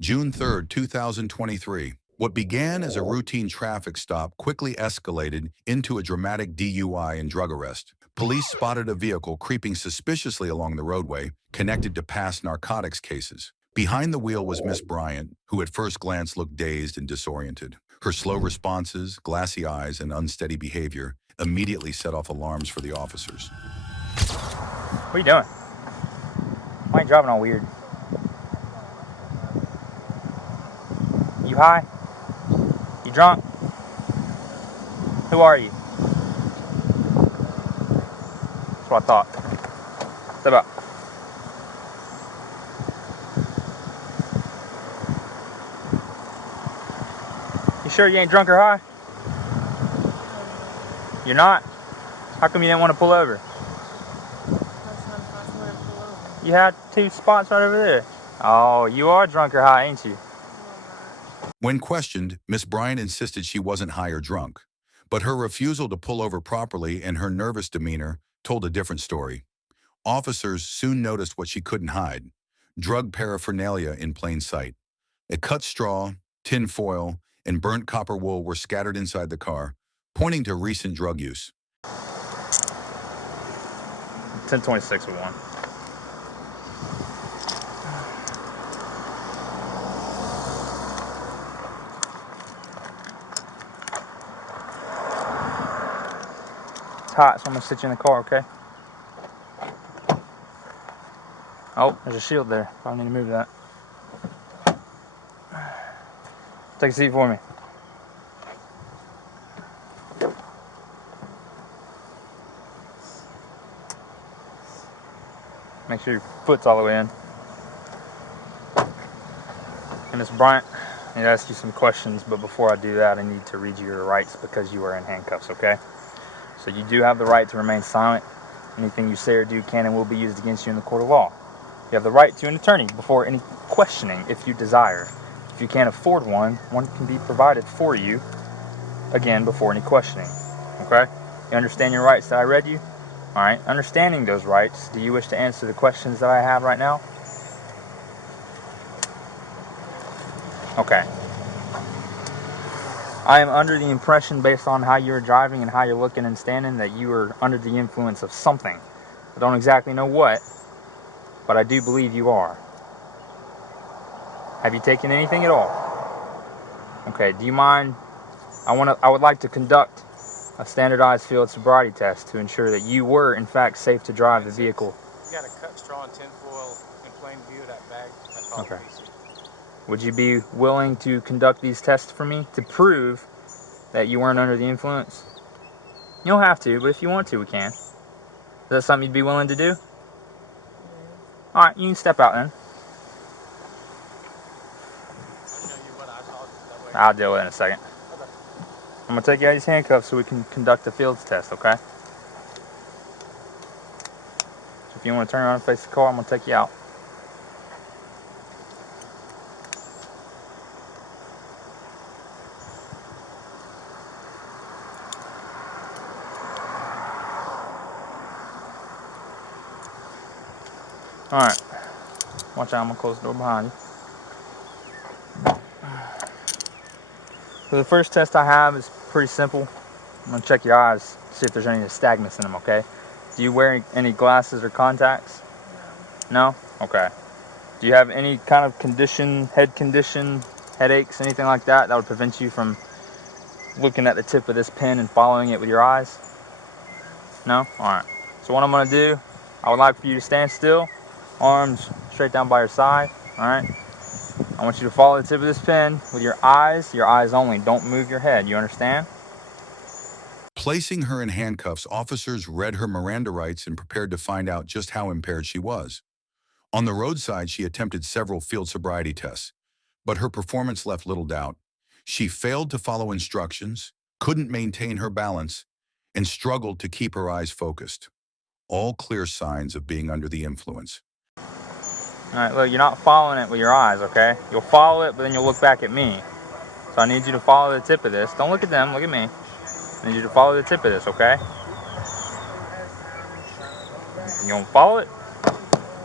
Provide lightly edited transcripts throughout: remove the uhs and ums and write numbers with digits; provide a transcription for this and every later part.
June 3rd, 2023. What began as a routine traffic stop quickly escalated into a dramatic DUI and drug arrest. Police spotted a vehicle creeping suspiciously along the roadway, connected to past narcotics cases. Behind the wheel was Miss Bryant, who at first glance looked dazed and disoriented. Her slow responses, glassy eyes, and unsteady behavior immediately set off alarms for the officers. What are you doing? Why are you driving all weird? You high? You drunk? Who are you? That's what I thought. Step up. You sure you ain't drunk or high? You're not? How come you didn't want to pull over? You had 2 spots right over there. Oh, you are drunk or high, ain't you? When questioned, Miss Bryant insisted she wasn't high or drunk, but her refusal to pull over properly and her nervous demeanor told a different story. Officers soon noticed what she couldn't hide: drug paraphernalia in plain sight. A cut straw, tin foil, and burnt copper wool were scattered inside the car, pointing to recent drug use. 102601. It's hot, so I'm gonna sit you in the car, okay? Oh, there's a shield there. Probably need to move that. Take a seat for me. Make sure your foot's all the way in. And Miss Bryant, I need to ask you some questions, but before I do that, I need to read you your rights because you are in handcuffs, okay? So you do have the right to remain silent. Anything you say or do can and will be used against you in the court of law. You have the right to an attorney before any questioning if you desire. If you can't afford one, one can be provided for you, again, before any questioning, okay? You understand your rights that I read you? All right, understanding those rights, do you wish to answer the questions that I have right now? Okay. I am under the impression, based on how you're driving and how you're looking and standing, that you are under the influence of something. I don't exactly know what, but I do believe you are. Have you taken anything at all? Okay, do you mind? I would like to conduct a standardized field sobriety test to ensure that you were, in fact, safe to drive the vehicle. You got a cut straw and tin foil in plain view of that bag. That's all. Okay. Would you be willing to conduct these tests for me to prove that you weren't under the influence? You don't have to, but if you want to, we can. Is that something you'd be willing to do? All right, you can step out then. I'll deal with it in a second. I'm going to take you out of these handcuffs so we can conduct the fields test, okay? So if you want to turn around and face the car, I'm going to take you out. All right. Watch out, I'm going to close the door behind you. So the first test I have is pretty simple. I'm going to check your eyes, see if there's any nystagmus in them, okay? Do you wear any glasses or contacts? No. No? Okay. Do you have any kind of condition, head condition, headaches, anything like that would prevent you from looking at the tip of this pen and following it with your eyes? No? Alright. So what I'm going to do, I would like for you to stand still, arms straight down by your side, alright? I want you to follow the tip of this pen with your eyes only. Don't move your head, you understand? Placing her in handcuffs, officers read her Miranda rights and prepared to find out just how impaired she was. On the roadside, she attempted several field sobriety tests, but her performance left little doubt. She failed to follow instructions, couldn't maintain her balance, and struggled to keep her eyes focused. All clear signs of being under the influence. Alright, look, you're not following it with your eyes, okay? You'll follow it, but then you'll look back at me. So I need you to follow the tip of this. Don't look at them, look at me. I need you to follow the tip of this, okay? You gonna follow it?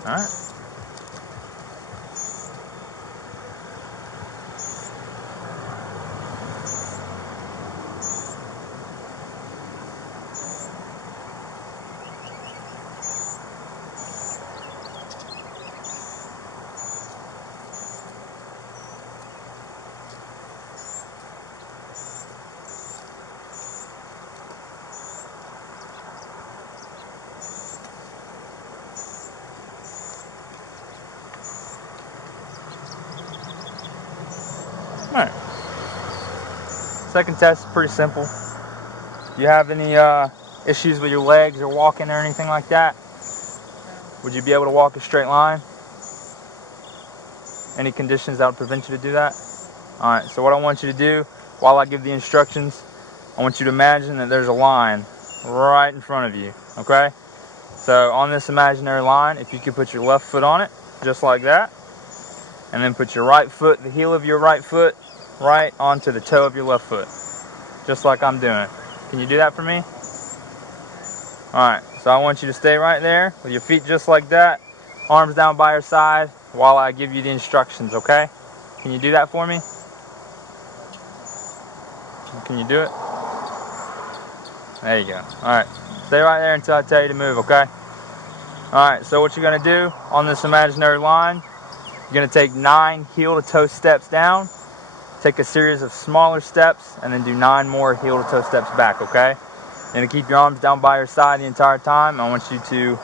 Alright. Second test is pretty simple. Do you have any issues with your legs or walking or anything like that? Would you be able to walk a straight line? Any conditions that would prevent you to do that? Alright, so what I want you to do while I give the instructions, I want you to imagine that there's a line right in front of you, okay? So on this imaginary line, if you could put your left foot on it, just like that, and then put your right foot, the heel of your right foot, right onto the toe of your left foot, just like I'm doing. Can you do that for me? Alright, so I want you to stay right there with your feet just like that, arms down by your side while I give you the instructions, okay? Can you do that for me? Can you do it? There you go. Alright, stay right there until I tell you to move, okay? Alright, so what you're going to do on this imaginary line, you're going to take 9 heel-to-toe steps down, take a series of smaller steps, and then do 9 more heel-to-toe steps back, okay? You're going to keep your arms down by your side the entire time. I want you to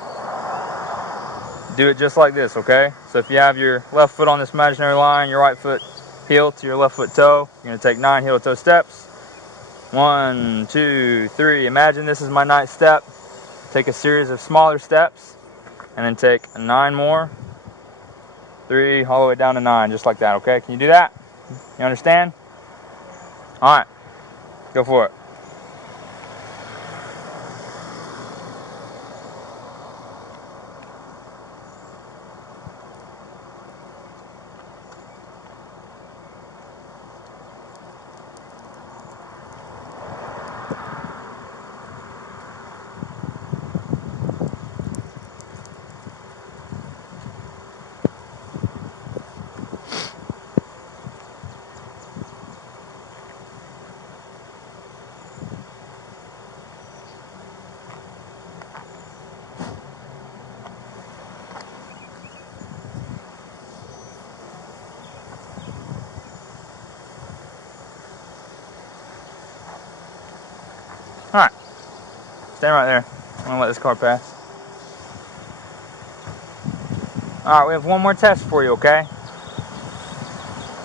do it just like this, okay? So if you have your left foot on this imaginary line, your right foot heel to your left foot toe, you're going to take 9 heel-to-toe steps. 1, 2, 3. Imagine this is my 9th step. Take a series of smaller steps, and then take 9 more. 3, all the way down to 9, just like that, okay? Can you do that? You understand? Alright, go for it. Alright, stay right there. I'm going to let this car pass. Alright, we have one more test for you, okay?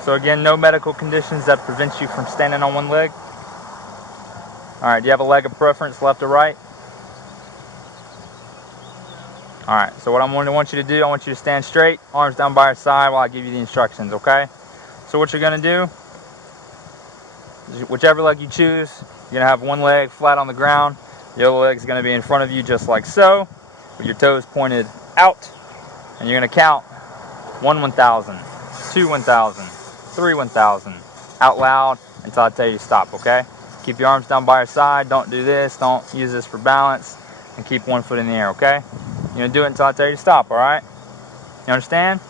So again, no medical conditions that prevent you from standing on one leg. Alright, do you have a leg of preference, left or right? Alright, so what I'm going to want you to do, I want you to stand straight, arms down by your side while I give you the instructions, okay? So what you're going to do, whichever leg you choose, you're going to have one leg flat on the ground. The other leg is going to be in front of you just like so, with your toes pointed out. And you're going to count 1 1,000, 2 1,000, 3 1,000, out loud until I tell you to stop, okay? Keep your arms down by your side. Don't do this. Don't use this for balance. And keep one foot in the air, okay? You're going to do it until I tell you to stop, all right? You understand?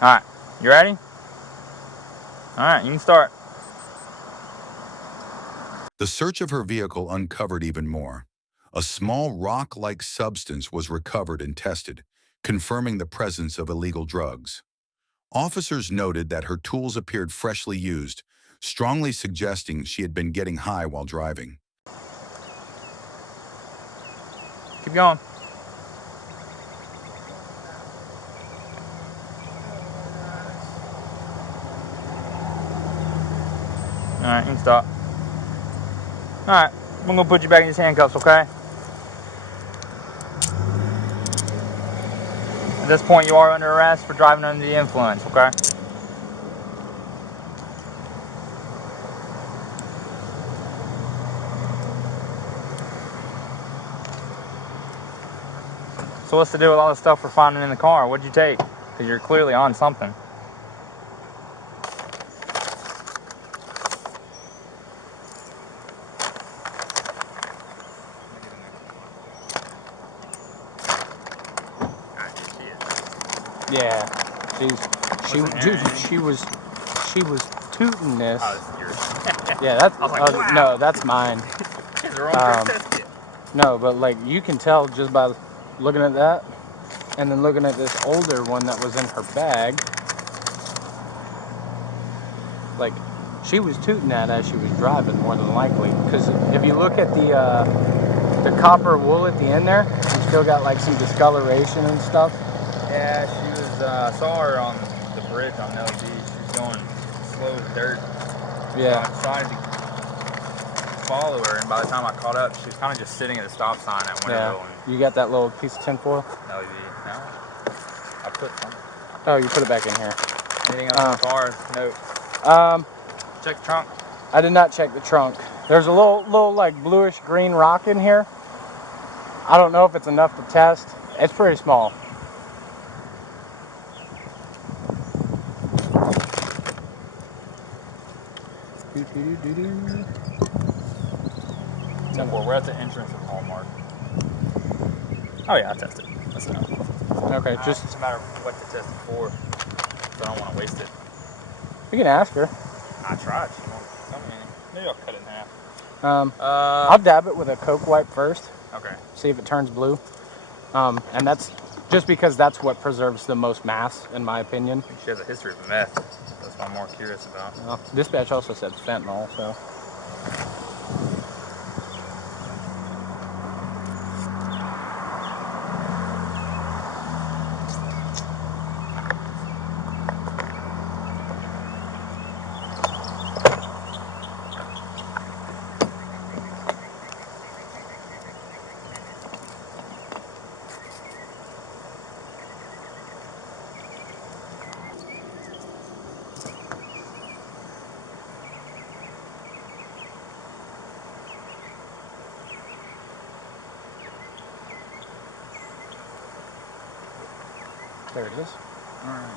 All right. You ready? All right, you can start. The search of her vehicle uncovered even more. A small rock-like substance was recovered and tested, confirming the presence of illegal drugs. Officers noted that her tools appeared freshly used, strongly suggesting she had been getting high while driving. Keep going. All right, you can stop. All right, I'm going to put you back in these handcuffs, okay? At this point, you are under arrest for driving under the influence, okay? So what's the deal with all the stuff we're finding in the car? What'd you take? Because you're clearly on something. Yeah, she was tooting this. Oh, yours. Yeah, that's I was like, wow. no, that's mine. It's the wrong test kit. No, but like you can tell just by looking at that, and then looking at this older one that was in her bag. Like she was tooting that as she was driving, more than likely. Because if you look at the copper wool at the end there, you still got like some discoloration and stuff. Yeah, she was, I saw her on the bridge on LED. She was going slow as dirt. Yeah. So I decided to follow her, and by the time I caught up, she was kind of just sitting at the stop sign at Winterville. Yeah. And You got that little piece of tinfoil? LED. No, I put some. Oh, you put it back in here. Anything else in the car? Note. Check the trunk. I did not check the trunk. There's a little like bluish green rock in here. I don't know if it's enough to test. It's pretty small. We're at the entrance of Hallmark. Oh yeah, I tested. That's enough. Okay, It's just a matter of what to test it for. So I don't want to waste it. You can ask her. I tried. She won't tell me anything. Maybe I'll cut it in half. I'll dab it with a Coke wipe first. Okay. See if it turns blue. And that's just because that's what preserves the most mass, in my opinion. I think she has a history of meth. That's what I'm more curious about. Well, dispatch also said fentanyl, so. There it is. All right.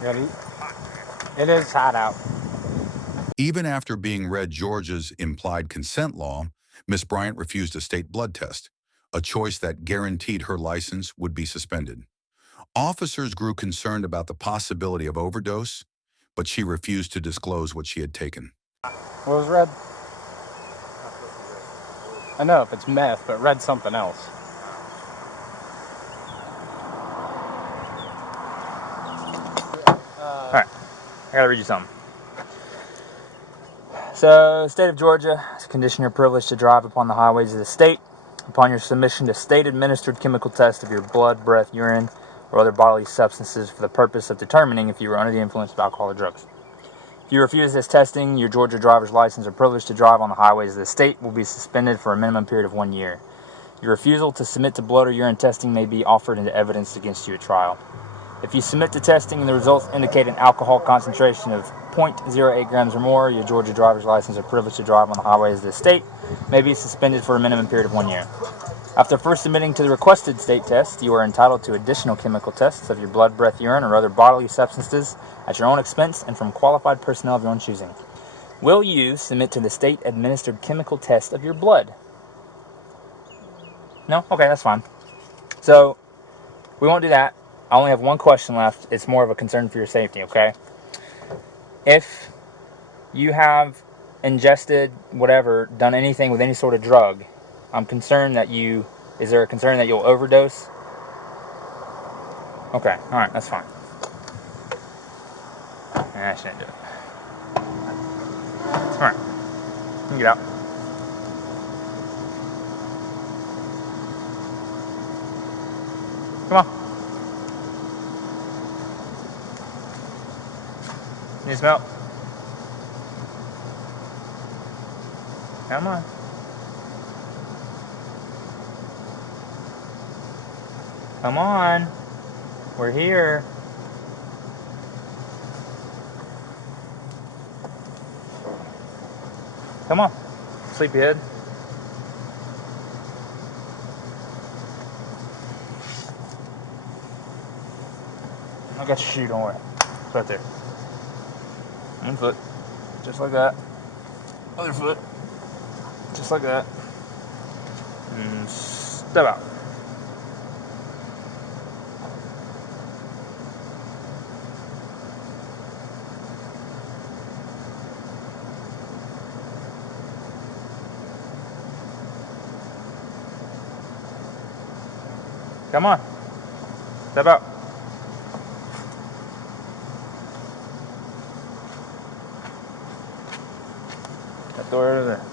You gotta eat. It is hot out. Even after being read Georgia's implied consent law, Miss Bryant refused a state blood test, a choice that guaranteed her license would be suspended. Officers grew concerned about the possibility of overdose, but she refused to disclose what she had taken. What was red? I know if it's meth, but red's something else. All right. I gotta read you something. So, state of Georgia, as a condition you're privileged to drive upon the highways of the state, upon your submission to state-administered chemical test of your blood, breath, urine, or other bodily substances for the purpose of determining if you are under the influence of alcohol or drugs. If you refuse this testing, your Georgia driver's license or privilege to drive on the highways of the state will be suspended for a minimum period of 1 year. Your refusal to submit to blood or urine testing may be offered into evidence against you at trial. If you submit to testing and the results indicate an alcohol concentration of 0.08 grams or more, your Georgia driver's license or privilege to drive on the highways of the state may be suspended for a minimum period of 1 year. After first submitting to the requested state test, you are entitled to additional chemical tests of your blood, breath, urine, or other bodily substances at your own expense and from qualified personnel of your own choosing. Will you submit to the state-administered chemical test of your blood? No? Okay, that's fine. So, we won't do that. I only have one question left. It's more of a concern for your safety, okay? If you have ingested whatever, done anything with any sort of drug, I'm concerned that is there a concern that you'll overdose? Okay, alright, that's fine. I shouldn't do it. Alright, you can get out. Come on. Need some help? Come on. Come on. We're here. Come on. Sleepyhead. I got your shoe, don't worry. It's right there. One foot. Just like that. Other foot. Just like that. And step out. Come on. Step out. That door over there.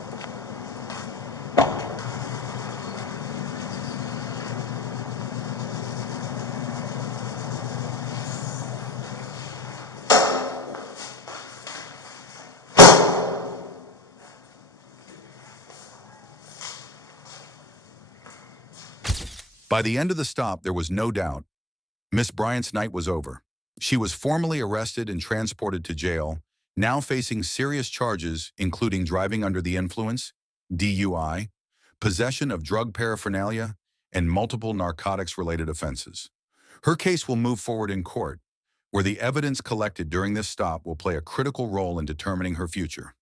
By the end of the stop, there was no doubt. Miss Bryant's night was over. She was formally arrested and transported to jail, now facing serious charges including driving under the influence, DUI, possession of drug paraphernalia, and multiple narcotics-related offenses. Her case will move forward in court, where the evidence collected during this stop will play a critical role in determining her future.